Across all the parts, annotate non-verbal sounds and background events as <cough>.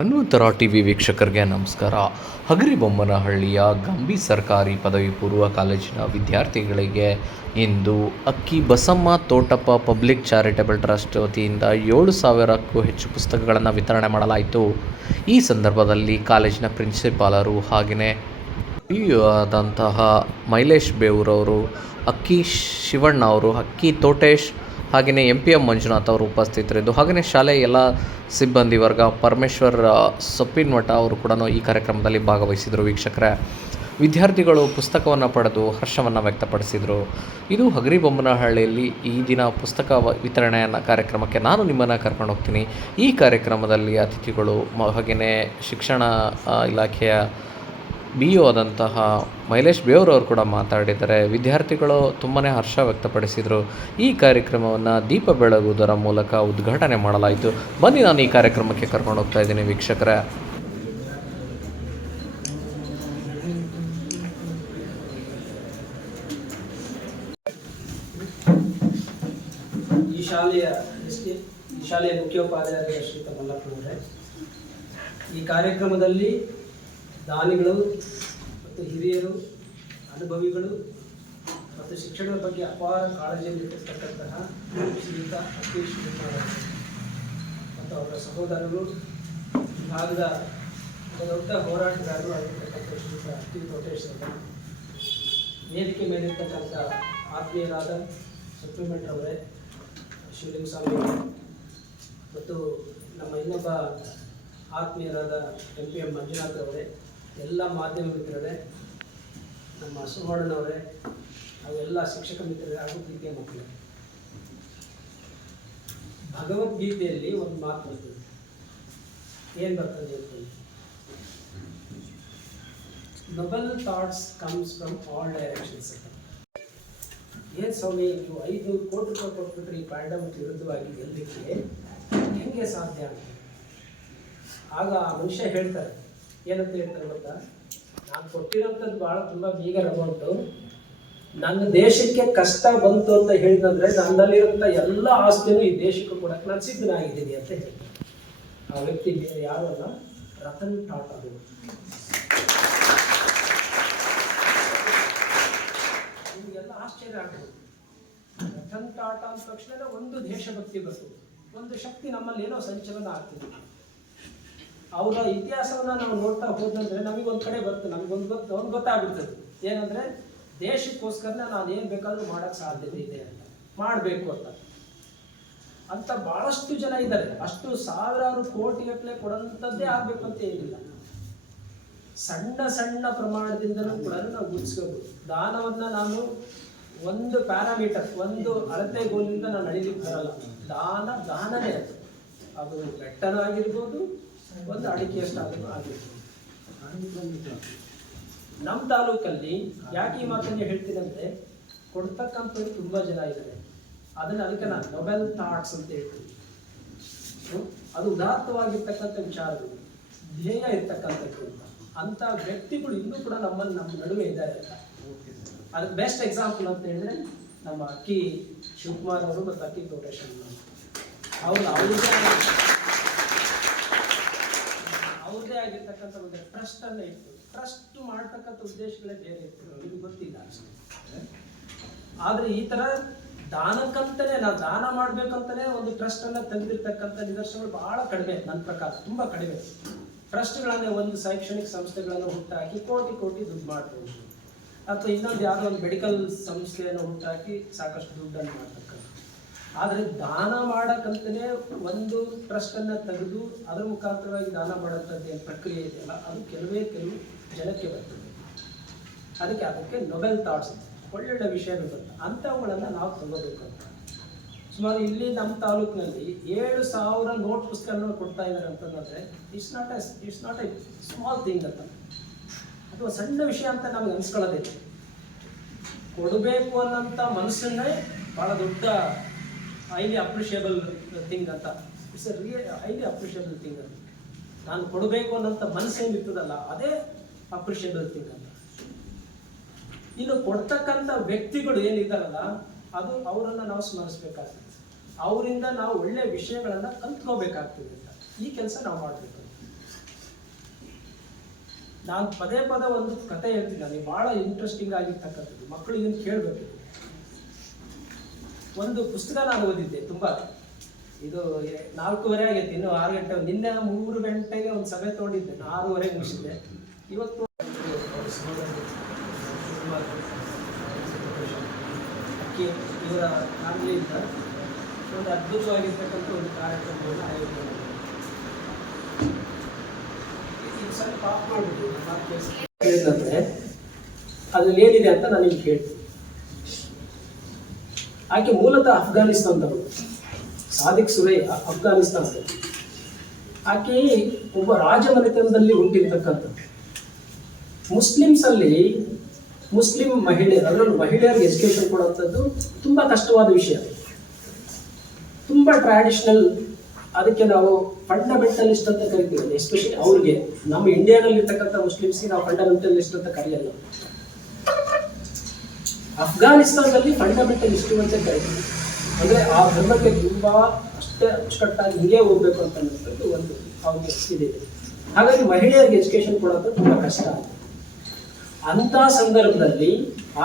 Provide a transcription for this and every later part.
ಹನುಮಂತರ TV ವೀಕ್ಷಕರಿಗೆ ನಮಸ್ಕಾರ. ಹಗರಿಬೊಮ್ಮನಹಳ್ಳಿಯ ಗಂಬಿ ಸರ್ಕಾರಿ ಪದವಿ ಪೂರ್ವ ಕಾಲೇಜಿನ ವಿದ್ಯಾರ್ಥಿಗಳಿಗೆ ಇಂದು Akki Basamma Thotappa public charitable trust ವತಿಯಿಂದ ಏಳು ಸಾವಿರಕ್ಕೂ ಹೆಚ್ಚು ಪುಸ್ತಕಗಳನ್ನು ವಿತರಣೆ ಮಾಡಲಾಯಿತು. ಈ ಸಂದರ್ಭದಲ್ಲಿ ಕಾಲೇಜಿನ ಪ್ರಿನ್ಸಿಪಾಲರು ಹಾಗೆಯೇ ಪಿ ಯು ಆದಂತಹ ಮೈಲೇಶ್ ಬೇವೂರವರು, ಅಕ್ಕಿ ಶಿವಣ್ಣ ಅವರು, ಅಕ್ಕಿ ತೋಟೇಶ್ ಹಾಗೆಯೇ ಎಂ ಪಿ ಎಂ ಮಂಜುನಾಥ್ ಅವರು ಉಪಸ್ಥಿತರಿದ್ದು, ಹಾಗೆಯೇ ಶಾಲೆಯ ಎಲ್ಲ ಸಿಬ್ಬಂದಿ ವರ್ಗ, ಪರಮೇಶ್ವರ್ ಸೊಪ್ಪಿನಮಠ ಅವರು ಕೂಡ ಈ ಕಾರ್ಯಕ್ರಮದಲ್ಲಿ ಭಾಗವಹಿಸಿದರು ವೀಕ್ಷಕರೇ. ವಿದ್ಯಾರ್ಥಿಗಳು ಪುಸ್ತಕವನ್ನು ಪಡೆದು ಹರ್ಷವನ್ನು ವ್ಯಕ್ತಪಡಿಸಿದರು. ಇದು ಹಗರಿಬೊಮ್ಮನಹಳ್ಳಿಯಲ್ಲಿ ಈ ದಿನ ಪುಸ್ತಕ ವಿತರಣೆಯನ್ನು ಕಾರ್ಯಕ್ರಮಕ್ಕೆ ನಾನು ನಿಮ್ಮನ್ನು ಕರ್ಕೊಂಡು ಹೋಗ್ತೀನಿ. ಈ ಕಾರ್ಯಕ್ರಮದಲ್ಲಿ ಅತಿಥಿಗಳು ಹಾಗೆಯೇ ಶಿಕ್ಷಣ ಇಲಾಖೆಯ ಬಿ ಇ ಆದಂತಹ ಮೈಲೇಶ್ ಬೇವ್ರವರು ಕೂಡ ಮಾತಾಡಿದ್ದಾರೆ. ವಿದ್ಯಾರ್ಥಿಗಳು ತುಂಬಾ ಹರ್ಷ ವ್ಯಕ್ತಪಡಿಸಿದರು. ಈ ಕಾರ್ಯಕ್ರಮವನ್ನು ದೀಪ ಬೆಳಗುವುದರ ಮೂಲಕ ಉದ್ಘಾಟನೆ ಮಾಡಲಾಯಿತು. ಬನ್ನಿ, ನಾನು ಈ ಕಾರ್ಯಕ್ರಮಕ್ಕೆ ಕರ್ಕೊಂಡು ಹೋಗ್ತಾ ಇದ್ದೀನಿ ವೀಕ್ಷಕರೇ. ಈ ಶಾಲೆಯ ಶಾಲೆಯ ಮುಖ್ಯೋಪಾಧ್ಯಾಯ ಶ್ರೀತ ಮಲ್ಲಪ್ಪನವರೇ ಈ ಕಾರ್ಯಕ್ರಮದಲ್ಲಿ ದಾನಿಗಳು ಮತ್ತು ಹಿರಿಯರು, ಅನುಭವಿಗಳು ಮತ್ತು ಶಿಕ್ಷಣದ ಬಗ್ಗೆ ಅಪಾರ ಕಾಳಜಿಯಲ್ಲಿರ್ತಕ್ಕಂತಹ ಶ್ರೀಯುತ ಅತೀಶ್ ಮತ್ತು ಅವರ ಸಹೋದರರು ಭಾಗದ ದೊಡ್ಡ ಹೋರಾಟಗಾರರು ಆಗಿರ್ತಕ್ಕಂಥ ಶ್ರೀಯುತ ಅತಿ ಕೋಟೇಶ್ ಅವರು. ವೇದಿಕೆ ಮೇಲಿರ್ತಕ್ಕಂಥ ಆತ್ಮೀಯರಾದ ಸುಪ್ರೀಮೆಂಟ್ ಅವರೇ ಶಿವಲಿಂಗ ಸ್ವಾಮಿ ಮತ್ತು ನಮ್ಮ ಇನ್ನೊಬ್ಬ ಆತ್ಮೀಯರಾದ ಎಂ ಪಿ ಎಂ ಮಂಜುನಾಥ್ ಅವರೇ, ಎಲ್ಲ ಮಾಧ್ಯಮ ಮಿತ್ರರೇ, ನಮ್ಮ ಸುವರ್ಣನವರೇ ಅವೆಲ್ಲ ಶಿಕ್ಷಕ ಮಿತ್ರರೇ, ಹಾಗೂ ಪ್ರೀತಿಯ ಮಕ್ಕಳೇ. ಭಗವದ್ಗೀತೆಯಲ್ಲಿ ಒಂದು ಮಾತು ಬರ್ತದೆ. ಏನು ಬರ್ತದೆ noble thoughts comes from all directions ಏನು ಸ್ವಾಮಿ, ನೀವು ಐದು ಕೋಟಿ ರೂಪಾಯಿ ಕೊಟ್ಬಿಟ್ರೆ ಈ ಪ್ಯಾಂಡಮಿಕ್ ವಿರುದ್ಧವಾಗಿ ಗೆಲ್ಲಲಿಕ್ಕೆ ಹೆಂಗೆ ಸಾಧ್ಯ ಅಂತ? ಆಗ ಆ ಮನುಷ್ಯ ಹೇಳ್ತಾರೆ, ಏನಂತ ಹೇಳ್ತಾರೆ ಗೊತ್ತಾ? ನಾನು ಕೊಟ್ಟಿರೋಂಥದ್ದು ಭಾಳ ತುಂಬ ಬೀಗರ್ ಅಮೌಂಟು. ನನ್ನ ದೇಶಕ್ಕೆ ಕಷ್ಟ ಬಂತು ಅಂತ ಹೇಳಿದಂದ್ರೆ ನನ್ನಲ್ಲಿರುವಂಥ ಎಲ್ಲ ಆಸ್ತಿನೂ ಈ ದೇಶಕ್ಕೆ ಕೊಡಕ್ಕೆ ನಾನು ಸಿದ್ಧನಾಗಿದ್ದೀನಿ ಅಂತ ಹೇಳಿ. ಆ ವ್ಯಕ್ತಿ ಯಾರು ಅಲ್ಲ, ರತನ್ ಟಾಟಾ ನಿಮಗೆಲ್ಲ ಆಶ್ಚರ್ಯ ಆಗ್ಬೋದು. ರತನ್ ಟಾಟಾ ಅಂದ ತಕ್ಷಣ ಒಂದು ದೇಶಭಕ್ತಿ ಬರ್ತದೆ ಒಂದು ಶಕ್ತಿ ನಮ್ಮಲ್ಲಿ ಏನೋ ಸಂಚಲನ ಆಗ್ತಿದೆ. ಅವರ ಇತಿಹಾಸವನ್ನ ನಾವು ನೋಡ್ತಾ ಹೋದಂದ್ರೆ ನಮಗೊಂದು ಕಡೆ ಬರ್ತದೆ ನಮಗೊಂದು ಗೊತ್ತು, ಒಂದು ಗೊತ್ತಾಗ್ಬಿಡ್ತದೆ. ಏನಂದರೆ ದೇಶಕ್ಕೋಸ್ಕರ ನಾನು ಏನು ಬೇಕಾದರೂ ಮಾಡಕ್ ಸಾಧ್ಯತೆ ಇದೆ ಅಂತ. ಮಾಡಬೇಕು ಅಂತ. ಅಂತ ಬಹಳಷ್ಟು ಜನ ಇದ್ದಾರೆ. ಅಷ್ಟು ಸಾವಿರಾರು ಕೋಟಿಗಟ್ಟಲೆ ಕೊಡೋಂಥದ್ದೇ ಆಗಬೇಕು ಅಂತ ಏನಿಲ್ಲ. ಸಣ್ಣ ಸಣ್ಣ ಪ್ರಮಾಣದಿಂದಲೂ ಕೂಡ ನಾವು ಗುರುತಿಸ್ಕೋಬಹುದು ದಾನವನ್ನ ನಾನು ಒಂದು ಪ್ಯಾರಾಮೀಟರ್, ಒಂದು ಅಳತೆಗೋಲಿಂದ ನಾನು ಅಳಿಲಿಕ್ಕೆ ಬರಲ್ಲ. ದಾನ, ದಾನನೇ ಅದು. ಬೆಟ್ಟನಾಗಿರ್ಬೋದು ಒಂದು ಅಡಿಕೆಯಷ್ಟಾದರೂ ಆಗಿತ್ತು ನಮ್ಮ ತಾಲೂಕಲ್ಲಿ ಯಾಕೆ ಈ ಮಾತನ್ನು ಹೇಳ್ತೀನಿ ಅಂದ್ರೆ ಕೊಡ್ತಕ್ಕಂಥವ್ರು ತುಂಬ ಜನ ಇದ್ದಾರೆ. ಅದನ್ನ ಅದಕ್ಕೆ ನಾನು ನೊಬೆಲ್ ಥಾಟ್ಸ್ ಅಂತ ಹೇಳ್ತೀನಿ? ಅದು ಉದಾತ್ತವಾಗಿರ್ತಕ್ಕಂಥ ವಿಚಾರಗಳು, ಧ್ಯೇಯ ಇರ್ತಕ್ಕಂಥದ್ದು. ಅಂತ ಅಂತ ವ್ಯಕ್ತಿಗಳು ಇನ್ನೂ ಕೂಡ ನಮ್ಮಲ್ಲಿ ನಮ್ಮ ನಡುವೆ ಇದ್ದಾರೆ ಅಂತ. ಅದಕ್ಕೆ ಬೆಸ್ಟ್ ಎಕ್ಸಾಂಪಲ್ ಅಂತ ಹೇಳಿದ್ರೆ ನಮ್ಮ ಅಕ್ಕಿ ಶಿವಕುಮಾರ್ ಅವರು ಮತ್ತು ಅಕ್ಕಿ ಕೋಟೇಶ್ ಅವರು ಅವ್ರದ್ದೇ ಅವ್ರದ್ದೇ ಆಗಿರ್ತಕ್ಕಂಥ ಒಂದು ಟ್ರಸ್ಟ್ ಅನ್ನ ಇತ್ತು ಟ್ರಸ್ಟ್ ಮಾಡ್ತಕ್ಕಂಥ ಉದ್ದೇಶಗಳೇ ಬೇರೆ ಇತ್ತು ನಿಮ್ಗೆ ಗೊತ್ತಿಲ್ಲ ಆದ್ರೆ ಈ ತರ ದಾನಕ್ಕಂತಾನೆ ನಾವು ದಾನ ಮಾಡ್ಬೇಕಂತಾನೆ ಒಂದು ಟ್ರಸ್ಟ್ ಅನ್ನ ತೆಗೆದಿರ್ತಕ್ಕಂಥ ನಿದರ್ಶನಗಳು ಬಹಳ ಕಡಿಮೆ ನನ್ನ ಪ್ರಕಾರ ತುಂಬಾ ಕಡಿಮೆ. ಟ್ರಸ್ಟ್ಗಳನ್ನ ಒಂದು ಶೈಕ್ಷಣಿಕ ಸಂಸ್ಥೆಗಳನ್ನು ಹುಟ್ಟಾಕಿ ಕೋಟಿ ಕೋಟಿ ದುಡ್ಡು ಮಾಡ್ಬೋದು. ಅಥವಾ ಇನ್ನೊಂದು ಯಾವುದೋ ಒಂದು ಮೆಡಿಕಲ್ ಸಂಸ್ಥೆಯನ್ನು ಹುಟ್ಟಾಕಿ ಸಾಕಷ್ಟು ದುಡ್ಡನ್ನು ಮಾಡ್ತಕ್ಕಂಥ ಆದರೆ ದಾನ ಮಾಡೋಕ್ಕಂತಲೇ ಒಂದು ಟ್ರಸ್ಟ್ ಅನ್ನ ತೆಗೆದು ಅದರ ಮುಖಾಂತರವಾಗಿ ದಾನ ಮಾಡೋಂಥದ್ದು ಏನು ಪ್ರಕ್ರಿಯೆ ಇದೆಯಲ್ಲ ಅದು ಕೆಲವೇ ಕೆಲವು ಜನಕ್ಕೆ ಬರ್ತದೆ. ಅದಕ್ಕೆ ಅದಕ್ಕೆ ನೊಬೆಲ್ ಥಾಟ್ಸ್ ಒಳ್ಳೊಳ್ಳೆ ವಿಷಯಗಳು ಬರುತ್ತೆ ಅಂಥವುಗಳನ್ನು ನಾವು ತಗೋಬೇಕು ಅಂತ. ಸುಮಾರು ಇಲ್ಲಿ ನಮ್ಮ ತಾಲೂಕಿನಲ್ಲಿ ಏಳು ಸಾವಿರ ನೋಟ್ ಪುಸ್ತಕಗಳನ್ನು ಕೊಡ್ತಾ ಇದ್ದಾರೆ ಅಂತಂದ್ರೆ it's not a it's not a small thing ಅಂತ. ಅಥವಾ ಸಣ್ಣ ವಿಷಯ ಅಂತ ನಮ್ಗೆ ಅನ್ಸ್ಕೊಳ್ಳೋದಿಲ್ಲ. ಕೊಡಬೇಕು ಅನ್ನೋಂಥ ಮನಸ್ಸನ್ನೇ ಭಾಳ ದೊಡ್ಡ ಹೈಲಿ ಅಪ್ರಿಷಿಯಬಲ್ ಥಿಂಗ್ ಅಂತ. It's a really highly appreciable thing ಅಂತ. ನಾನು ಕೊಡಬೇಕು ಅನ್ನೋಂಥ ಮನಸ್ಸೇನಿರ್ತದಲ್ಲ, ಅದೇ ಅಪ್ರಿಷಿಯಬಲ್ ಥಿಂಗ್ ಅಂತ. ಇನ್ನು ಕೊಡ್ತಕ್ಕಂಥ ವ್ಯಕ್ತಿಗಳು ಏನಿದ್ದಾರಲ್ಲ, ಅದು ಅವರನ್ನು ನಾವು ಸ್ಮರಿಸ್ಬೇಕಾಗ್ತದೆ. ಅವರಿಂದ ನಾವು ಒಳ್ಳೆ ವಿಷಯಗಳನ್ನು ಕಲ್ತ್ಕೋಬೇಕಾಗ್ತದೆ ಅಂತ. ಈ ಕೆಲಸ ನಾವು ಮಾಡಬೇಕು ನಾನು ಪದೇ ಪದ ಒಂದು ಕತೆ ಹೇಳ್ತೀನಿ ಬಹಳ ಭಾಳ ಇಂಟ್ರೆಸ್ಟಿಂಗ್ ಆಗಿರ್ತಕ್ಕಂಥದ್ದು. ಮಕ್ಕಳು ಇದನ್ನು ಕೇಳಬೇಕು. ಒಂದು ಪುಸ್ತಕ ನಾನು ಓದಿದ್ದೆ, ತುಂಬಾ. ಇದು ನಾಲ್ಕೂವರೆ ಆಗೈತೆ, ಇನ್ನು ಆರು ಗಂಟೆ, ನಿನ್ನೆ ಮೂರು ಗಂಟೆಗೆ ಒಂದು ಸಭೆ ತೊಗೊಂಡಿದ್ದೆ ಆರೂವರೆ ಮುಗಿಸಿದ್ದೆ. ಇವತ್ತು ಇವರ ಫ್ಯಾಮಿಲಿಯಿಂದ ಒಂದು ಅದ್ಭುತವಾಗಿರ್ತಕ್ಕಂಥ ಒಂದು ಕಾರ್ಯಕ್ರಮವನ್ನು ಆಯೋಜನೆ ಮಾಡಿದ್ದೀವಿ ಕೇಳಿಸಿ. ಹೇಳಿದಂದ್ರೆ ಅದ್ರಲ್ಲಿ ಏನಿದೆ ಅಂತ ನಾನು ನಿಮ್ಗೆ ಹೇಳ್ತೀನಿ. ಆಕೆ ಮೂಲತಃ ಅಫ್ಘಾನಿಸ್ತಾನದವರು ಸಾದಿಕ್ ಸುರೈ ಅಫ್ಘಾನಿಸ್ತಾನ್ ಆಕೆ ಒಬ್ಬ ರಾಜಮನೆತನದಲ್ಲಿ ಹುಟ್ಟಿರ್ತಕ್ಕಂಥದ್ದು. ಮುಸ್ಲಿಮ್ಸಲ್ಲಿ ಮುಸ್ಲಿಂ ಮಹಿಳೆಯರು ಅದರಲ್ಲೂ ಮಹಿಳೆಯರಿಗೆ ಎಜುಕೇಶನ್ ಕೊಡುವಂಥದ್ದು ತುಂಬ ಕಷ್ಟವಾದ ವಿಷಯ. ತುಂಬ ಟ್ರ್ಯಾಡಿಷನಲ್ ಅದಕ್ಕೆ ನಾವು ಫಂಡಮೆಂಟಲಿಸ್ಟ್ ಅಂತ ಕರಿತೀವಿ ಎಸ್ಪೆಷಲಿ ಅವ್ರಿಗೆ. ನಮ್ಮ ಇಂಡಿಯಾದಲ್ಲಿ ಇರ್ತಕ್ಕಂಥ ಮುಸ್ಲಿಮ್ಸ್ಗೆ ನಾವು ಫಂಡಮೆಂಟಲಿಸ್ಟ್ ಅಂತ ಕರೆಯಲ್ಲ. ಅಫ್ಘಾನಿಸ್ತಾನದಲ್ಲಿ ಫಂಡಮೆಂಟಲಿಸ್ಟ್ ಅಂತ ಕರೀತಾರೆ ಅಂದ್ರೆ ಆ ಧರ್ಮಕ್ಕೆ ತುಂಬಾ ಅಷ್ಟೇ ಅಚ್ಚುಕಟ್ಟಾಗಿ ಹಿಂಗೆ ಹೋಗ್ಬೇಕು ಅಂತ ಅನ್ನೋದು ಒಂದು ಅವ್ರಿಗೆ ಇದೆ. ಹಾಗಾಗಿ ಮಹಿಳೆಯರಿಗೆ ಎಜುಕೇಶನ್ ಕೊಡೋದು ತುಂಬಾ ಕಷ್ಟ. ಅಂತ ಸಂದರ್ಭದಲ್ಲಿ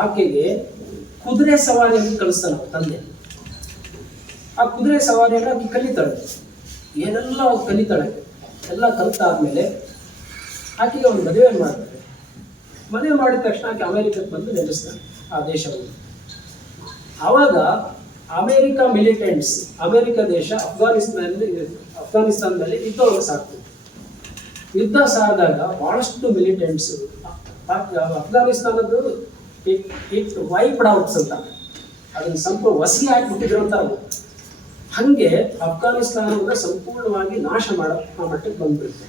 ಆಕೆಗೆ ಕುದುರೆ ಸವಾರಿಯನ್ನು ಕಲಿಸ್ತಾನೆ ತಂದೆ. ಆ ಕುದುರೆ ಸವಾರಿಯನ್ನು ಆಕೆ ಕಲಿತಾಳೆ. ಏನೆಲ್ಲ ಕಲಿತಾಳೆ, ಎಲ್ಲ ಕಲಿತಾದ್ಮೇಲೆ ಆಕೆಗೆ ಒಂದು ಮದುವೆ ಮಾಡ್ತಾರೆ. ಮದುವೆ ಮಾಡಿದ ತಕ್ಷಣ ಅಮೆರಿಕಕ್ಕೆ ಬಂದು ನೆಲೆಸ್ತಾರೆ ಆ ದೇಶವನ್ನು. ಆವಾಗ ಅಮೆರಿಕ ಮಿಲಿಟೆಂಟ್ಸ್, ಅಮೆರಿಕ ದೇಶ ಅಫ್ಘಾನಿಸ್ತಾನದಲ್ಲಿ ಅಫ್ಘಾನಿಸ್ತಾನದಲ್ಲಿ ಯುದ್ಧವನ್ನು ಸಾಕ್ತದೆ ಯುದ್ಧ ಸಾರಿದಾಗ ಬಹಳಷ್ಟು ಮಿಲಿಟೆಂಟ್ಸ್ ಅಫ್ಘಾನಿಸ್ತಾನದ್ದು ಇಟ್ ಇಟ್ ವೈಪ್ಡ್ ಔಟ್ಸ್ ಅಂತ. ಅದನ್ನು ಸಂಪೂರ್ಣ ವಸಿ ಹಾಕ್ಬಿಟ್ಟಿದ್ರು ಅಂತ ಹಂಗೆ ಅಫ್ಘಾನಿಸ್ತಾನವನ್ನ ಸಂಪೂರ್ಣವಾಗಿ ನಾಶ ಮಾಡೋ ಮಟ್ಟಕ್ಕೆ ಬಂದ್ಬಿಡುತ್ತೆ.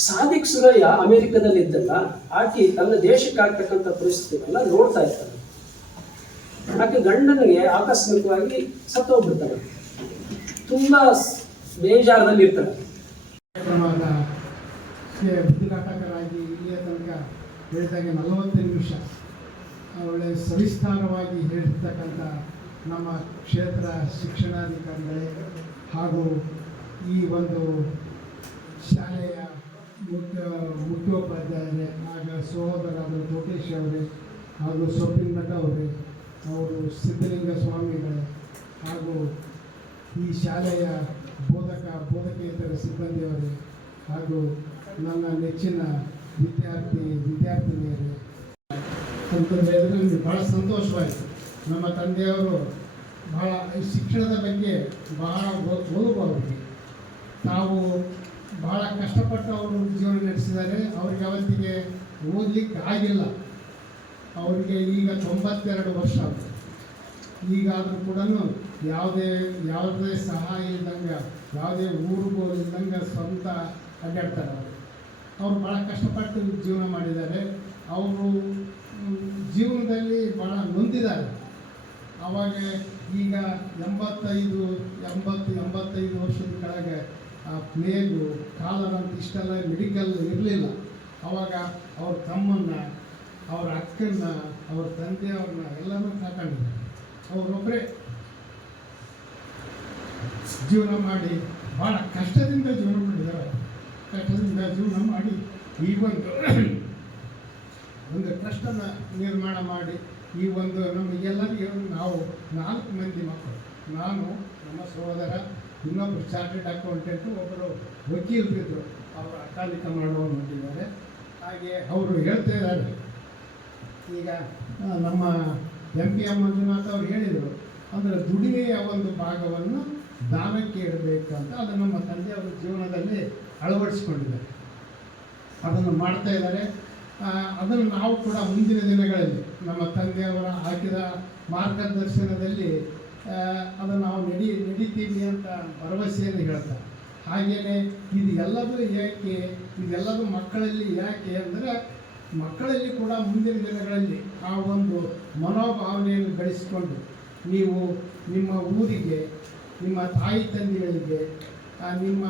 ಸಾದಿಕ್ ಸುರಯ್ಯ ಅಮೆರಿಕದಲ್ಲಿ ಇದ್ದಲ್ಲ ಆಕೆ ತನ್ನ ದೇಶಕ್ಕೆ ಆಗ್ತಕ್ಕಂಥ ಪರಿಸ್ಥಿತಿಗಳನ್ನ ನೋಡ್ತಾ ಇರ್ತಾನೆ ಆಕೆ ಗಂಡನಿಗೆ ಆಕಸ್ಮಿಕವಾಗಿ ಸತ್ತೋಗ್ಬಿಡ್ತಾನೆ ತುಂಬಾ ಬೇಜಾರದಲ್ಲಿ ಇರ್ತಾನೆ ಇಲ್ಲಿಯ ತನಕ ಹೇಳಿದಾಗೆ ನಲವತ್ತು ನಿಮಿಷ. ಒಳ್ಳೆ ಸವಿಸ್ತಾರವಾಗಿ ಹೇಳಿರ್ತಕ್ಕಂಥ ನಮ್ಮ ಕ್ಷೇತ್ರ ಶಿಕ್ಷಣಾಧಿಕಾರಿಗಳೇ ಹಾಗೂ ಈ ಒಂದು ಶಾಲೆಯ ಮುಖ್ಯೋಪಾಧ್ಯಾಯರೇ, ಆಗ ಸಹೋದರಾದ ಲೋಕೇಶ್ ಅವರೇ, ಹಾಗೂ ಸೊಪ್ಪಿನ ಮಠ ಅವರೇ, ಅವರು ಸಿದ್ಧಲಿಂಗ ಸ್ವಾಮಿಗಳೇ, ಹಾಗೂ ಈ ಶಾಲೆಯ ಬೋಧಕ, ಬೋಧಕೇತರ ಸಿಬ್ಬಂದಿಯವರೇ, ಹಾಗೂ ನನ್ನ ನೆಚ್ಚಿನ ವಿದ್ಯಾರ್ಥಿ, ವಿದ್ಯಾರ್ಥಿನಿಯರೇ. ಅಂತಂದರೆ ನನಗೆ ಭಾಳ ಸಂತೋಷವಾಯಿತು. ನಮ್ಮ ತಂದೆಯವರು ಈ ಶಿಕ್ಷಣದ ಬಗ್ಗೆ ಬಹಳ ಓದುವ ತಾವು ಬಹಳ ಕಷ್ಟಪಟ್ಟು ಅವರು ಜೀವನ ನಡೆಸಿದ್ದಾರೆ. ಅವ್ರಿಗೆ ಅವತ್ತಿಗೆ ಓದಲಿಕ್ಕೆ ಆಗಿಲ್ಲ ಅವರಿಗೆ ಈಗ ತೊಂಬತ್ತೆರಡು ವರ್ಷ ಈಗಾದರೂ ಕೂಡ ಯಾವುದೇ ಯಾವುದೇ ಸಹಾಯ ಇಲ್ದಂಗೆ, ಯಾವುದೇ ಊರಿಗೂ ಇಲ್ದಂಗೆ ಸ್ವಂತ ಅಡ್ಡಾಡ್ತಾರೆ ಅವರು. ಅವ್ರು ಭಾಳ ಕಷ್ಟಪಟ್ಟು ಜೀವನ ಮಾಡಿದ್ದಾರೆ. ಅವರು ಜೀವನದಲ್ಲಿ ಭಾಳ ನೊಂದಿದ್ದಾರೆ. ಆವಾಗ ಈಗ ಎಂಬತ್ತೈದು, ಎಂಬತ್ತು, ಎಂಬತ್ತೈದು ವರ್ಷದ ಕೆಳಗೆ ಆ ಪ್ಲೇಗು ಕಾಲರ್ ಅಂತ ಇಷ್ಟೆಲ್ಲ ಮೆಡಿಕಲ್ ಇರಲಿಲ್ಲ. ಅವಾಗ ಅವ್ರ ತಮ್ಮನ್ನು, ಅವ್ರ ಅಕ್ಕನ್ನ, ಅವ್ರ ತಂದೆಯವ್ರನ್ನ ಎಲ್ಲರೂ ಸಾಕೊಂಡಿದ್ದಾರೆ ಅವರೊಬ್ಬರೇ ಜೀವನ ಮಾಡಿ ಭಾಳ ಕಷ್ಟದಿಂದ ಜೀವನ ಮಾಡಿದ್ದಾರೆ. ಕಷ್ಟದಿಂದ ಜೀವನ ಮಾಡಿ, ಈ ಒಂದು <coughs> ಒಂದು ಟ್ರಸ್ಟನ್ನು ನಿರ್ಮಾಣ ಮಾಡಿ, ಈ ಒಂದು ನಮಗೆಲ್ಲರಿಗೆ ನಾವು ನಾಲ್ಕು ಮಂದಿ ಮಕ್ಕಳು. ನಾನು, ನಮ್ಮ ಸಹೋದರ ಇನ್ನೊಬ್ಬರು ಚಾರ್ಟೆಡ್ ಅಕೌಂಟೆಂಟು ಒಬ್ಬರು ವಕೀಲರಿದ್ದರು ಅವರು ಅಕಾಲಿಕ ಮಾಡುವವರು ಹೊಂದಿದ್ದಾರೆ ಹಾಗೆ ಅವರು ಹೇಳ್ತಾ ಇದ್ದಾರೆ. ಈಗ ನಮ್ಮ ಎಂ ಪಿ ಎಂ ಮಂಜುನಾಥ್ ಅವರು ಹೇಳಿದರು, ಅಂದರೆ ದುಡಿಮೆಯ ಒಂದು ಭಾಗವನ್ನು ದಾನಕ್ಕೆ ಇಡಬೇಕು ಅಂತ ಅದು ನಮ್ಮ ತಂದೆಯವರ ಜೀವನದಲ್ಲಿ ಅಳವಡಿಸ್ಕೊಂಡಿದ್ದಾರೆ. ಅದನ್ನು ಮಾಡ್ತಾ ಇದ್ದಾರೆ. ಅದನ್ನು ನಾವು ಕೂಡ ಮುಂದಿನ ದಿನಗಳಲ್ಲಿ ನಮ್ಮ ತಂದೆಯವರ ಹಾಕಿದ ಮಾರ್ಗದರ್ಶನದಲ್ಲಿ ಅದನ್ನು ನಾವು ನಡಿ ನಡಿತೀವಿ ಅಂತ ಭರವಸೆಯನ್ನು ಹೇಳ್ತಾರೆ. ಹಾಗೆಯೇ ಇದು ಎಲ್ಲದೂ ಯಾಕೆ, ಇದೆಲ್ಲದೂ ಮಕ್ಕಳಲ್ಲಿ ಯಾಕೆ ಅಂದರೆ ಮಕ್ಕಳಲ್ಲಿ ಕೂಡ ಮುಂದಿನ ದಿನಗಳಲ್ಲಿ ಆ ಒಂದು ಮನೋಭಾವನೆಯನ್ನು ಗಳಿಸಿಕೊಂಡು ನೀವು ನಿಮ್ಮ ಊರಿಗೆ, ನಿಮ್ಮ ತಾಯಿ ತಂದೆಗಳಿಗೆ ನಿಮ್ಮ,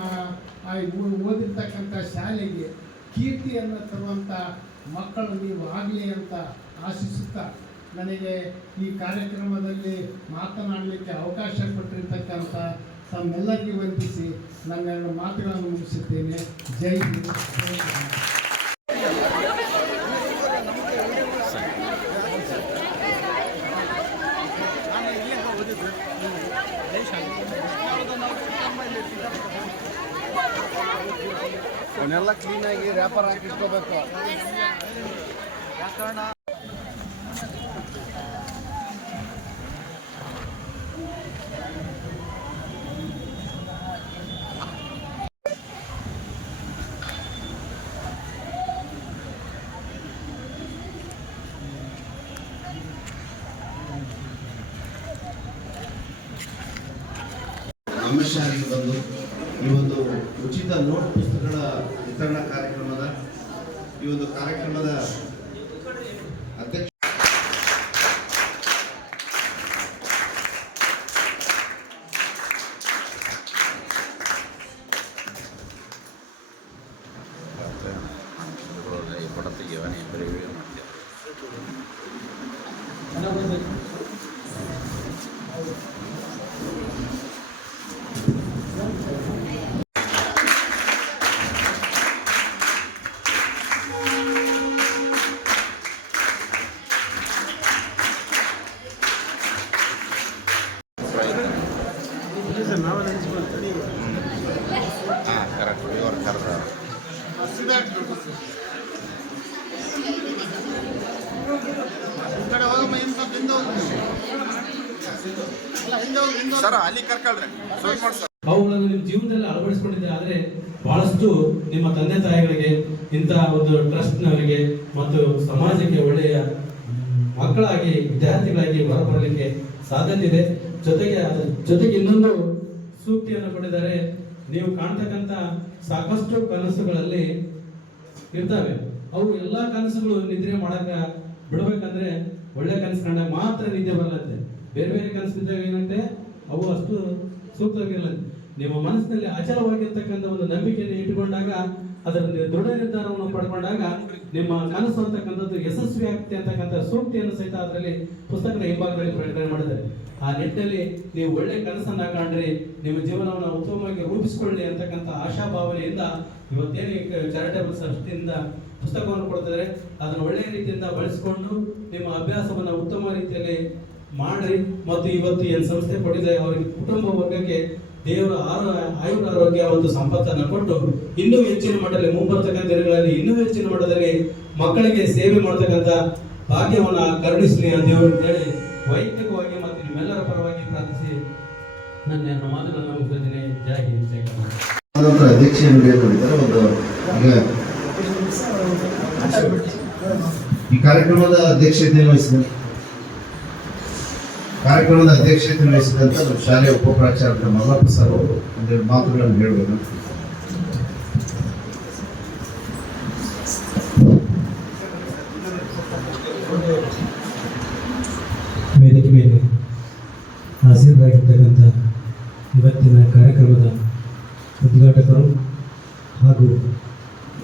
ಆ ಓದಿರ್ತಕ್ಕಂಥ ಶಾಲೆಗೆ ಕೀರ್ತಿಯನ್ನು ತರುವಂಥ ಮಕ್ಕಳು ನೀವು ಆಗಲಿ ಅಂತ ಆಶಿಸುತ್ತಾ ನನಗೆ ಈ ಕಾರ್ಯಕ್ರಮದಲ್ಲಿ ಮಾತನಾಡಲಿಕ್ಕೆ ಅವಕಾಶ ಕೊಟ್ಟಿರ್ತಕ್ಕಂಥ ತಮ್ಮೆಲ್ಲರಿಗೂ ವಂದಿಸಿ ನನ್ನ ಮಾತುಗಳನ್ನು ಮುಗಿಸುತ್ತೇನೆ. ಜೈ ಹಿಂದ್. ಅವನ್ನೆಲ್ಲ ಕ್ಲೀನಾಗಿ ರ್ಯಾಪರ್ ಹಾಕಿ ಇಟ್ಕೋಬೇಕು ಶಾಲೆಗೆ ಬಂದು ಈ ಒಂದು ಉಚಿತ ನೋಟ್ ಪುಸ್ತಕಗಳ ವಿತರಣಾ ಕಾರ್ಯಕ್ರಮದ ಈ ಒಂದು ಕಾರ್ಯಕ್ರಮದ ಅಧ್ಯಕ್ಷ ಹಾಂ ಕರೆಕ್ಟ್ ಇವರು ಕರೆದ ಅವುಗಳನ್ನು ನಿಮ್ಮ ಜೀವನದಲ್ಲಿ ಅಳವಡಿಸಿಕೊಂಡಿದ್ದೀರಾ ಆದರೆ ಬಹಳಷ್ಟು ನಿಮ್ಮ ತಂದೆ ತಾಯಿಗಳಿಗೆ ಇಂತಹ ಒಂದು ಟ್ರಸ್ಟ್ನವರಿಗೆ ಮತ್ತು ಸಮಾಜಕ್ಕೆ ಒಳ್ಳೆಯ ಮಕ್ಕಳಾಗಿ, ವಿದ್ಯಾರ್ಥಿಗಳಾಗಿ ಹೊರಬರಲಿಕ್ಕೆ ಸಾಧ್ಯತೆ ಇದೆ. ಜೊತೆಗೆ ಅದರ ಜೊತೆಗೆ ಇನ್ನೊಂದು ಸೂಕ್ತಿಯನ್ನು ಕೊಟ್ಟಿದ್ದಾರೆ. ನೀವು ಕಾಣ್ತಕ್ಕಂಥ ಸಾಕಷ್ಟು ಕನಸುಗಳಲ್ಲಿ ಇರ್ತವೆ. ಅವು ಎಲ್ಲ ಕನಸುಗಳು ನಿದ್ರೆ ಮಾಡಕ ಬಿಡಬೇಕಂದ್ರೆ ಒಳ್ಳೆ ಕನಸು ಕಂಡಾಗ ಮಾತ್ರ ನಿದ್ದೆ ಬರಲತ್ತೆ ಬೇರೆ ಬೇರೆ ಕನಸು ಬಿದ್ದಾಗ ಏನಂತೆ? ಅವು ಅಷ್ಟು ಸೂಕ್ತವಾಗಿರಲ್ಲ. ನಿಮ್ಮ ಮನಸ್ಸಿನಲ್ಲಿ ಅಚಲವಾಗಿರ್ತಕ್ಕಂಥ ಒಂದು ನಂಬಿಕೆಯನ್ನು ಇಟ್ಟುಕೊಂಡಾಗ, ಅದರ ದೃಢ ನಿರ್ಧಾರವನ್ನು ಪಡ್ಕೊಂಡಾಗ, ನಿಮ್ಮ ಕನಸು ಅಂತಕ್ಕಂಥದ್ದು ಯಶಸ್ವಿ ಆಗ್ತದೆ ಅಂತಕ್ಕಂಥ ಸೂಕ್ತಿಯನ್ನು ಸಹಿತ ಅದರಲ್ಲಿ ಪುಸ್ತಕದ ಹಿಂಭಾಗದಲ್ಲಿ ಪ್ರಕಟಣೆ ಮಾಡಿದ್ದಾರೆ. ಆ ನಿಟ್ಟಿನಲ್ಲಿ ನೀವು ಒಳ್ಳೆ ಕನಸನ್ನ ಕಾಣ್ರಿ ನಿಮ್ಮ ಜೀವನವನ್ನು ಉತ್ತಮವಾಗಿ ರೂಪಿಸಿಕೊಳ್ಳಿ ಅಂತಕ್ಕಂಥ ಆಶಾಭಾವನೆಯಿಂದ ಇವತ್ತೇನು ಚಾರಿಟೇಬಲ್ ಸಂಸ್ಥೆಯಿಂದ ಪುಸ್ತಕವನ್ನು ಕೊಡ್ತಾರೆ ಅದನ್ನು ಒಳ್ಳೆಯ ರೀತಿಯಿಂದ ಬಳಸಿಕೊಂಡು ನಿಮ್ಮ ಅಭ್ಯಾಸವನ್ನು ಉತ್ತಮ ರೀತಿಯಲ್ಲಿ ಮಾಡ್ರಿ ಮತ್ತು ಇವತ್ತು ಏನು ಸಂಸ್ಥೆ ಕೊಟ್ಟಿದೆ, ಅವರಿಗೆ ಕುಟುಂಬ ವರ್ಗಕ್ಕೆ ದೇವರ ಆರು ಆಯುರ ಆರೋಗ್ಯ ಒಂದು ಸಂಪತ್ತನ್ನು ಕೊಟ್ಟು ಇನ್ನೂ ಹೆಚ್ಚಿನ ಮಟ್ಟದಲ್ಲಿ ಮುಂಬರ್ತಕ್ಕಂಥ ದಿನಗಳಲ್ಲಿ ಇನ್ನೂ ಹೆಚ್ಚಿನ ಮಟ್ಟದಲ್ಲಿ ಮಕ್ಕಳಿಗೆ ಸೇವೆ ಮಾಡತಕ್ಕಂಥ ಭಾಗ್ಯವನ್ನ ಕರುಣಿಸಲಿ ಅಂತ ಹೇಳಿ ವೈಯಕ್ತಿಕವಾಗಿ ಮತ್ತು ನಿಮ್ಮೆಲ್ಲರ ಪರವಾಗಿ ಪ್ರಾರ್ಥಿಸಿ ನನ್ನ ಮಾತುಗಳನ್ನು ಮುಗಿಸಿದ್ದೇನೆ ಜೈ ಹಿಂದ್ ಈ ಕಾರ್ಯಕ್ರಮದ ಅಧ್ಯಕ್ಷತೆಯನ್ನು ವಹಿಸಿದ ಕಾರ್ಯಕ್ರಮದ ಅಧ್ಯಕ್ಷತೆ ವಹಿಸಿದಂತ ನಮ್ಮ ಶಾಲೆಯ ಉಪಪ್ರಾಚಾರ್ಯ ಮಲ್ಲಪ್ಪ ಸರ್ ಅವರು ಒಂದೆರಡು ಮಾತುಗಳನ್ನು ಹೇಳಬೇಕು ವೇದಿಕೆ ಮೇಲೆ ಹಾಜರಾಗಿರ್ತಕ್ಕಂಥ ಇವತ್ತಿನ ಕಾರ್ಯಕ್ರಮದ ಉದ್ಘಾಟಕರು ಹಾಗೂ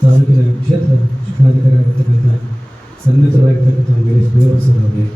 ತಾಲೂಕಿನ ಕ್ಷೇತ್ರ ಶಿಕ್ಷಣಾಧಿಕಾರಿ ಆಗಿರ್ತಕ್ಕಂಥ ಸನ್ನಿಹಿತರಾಗಿರ್ತಕ್ಕಂಥ ಅವರಿಗೆ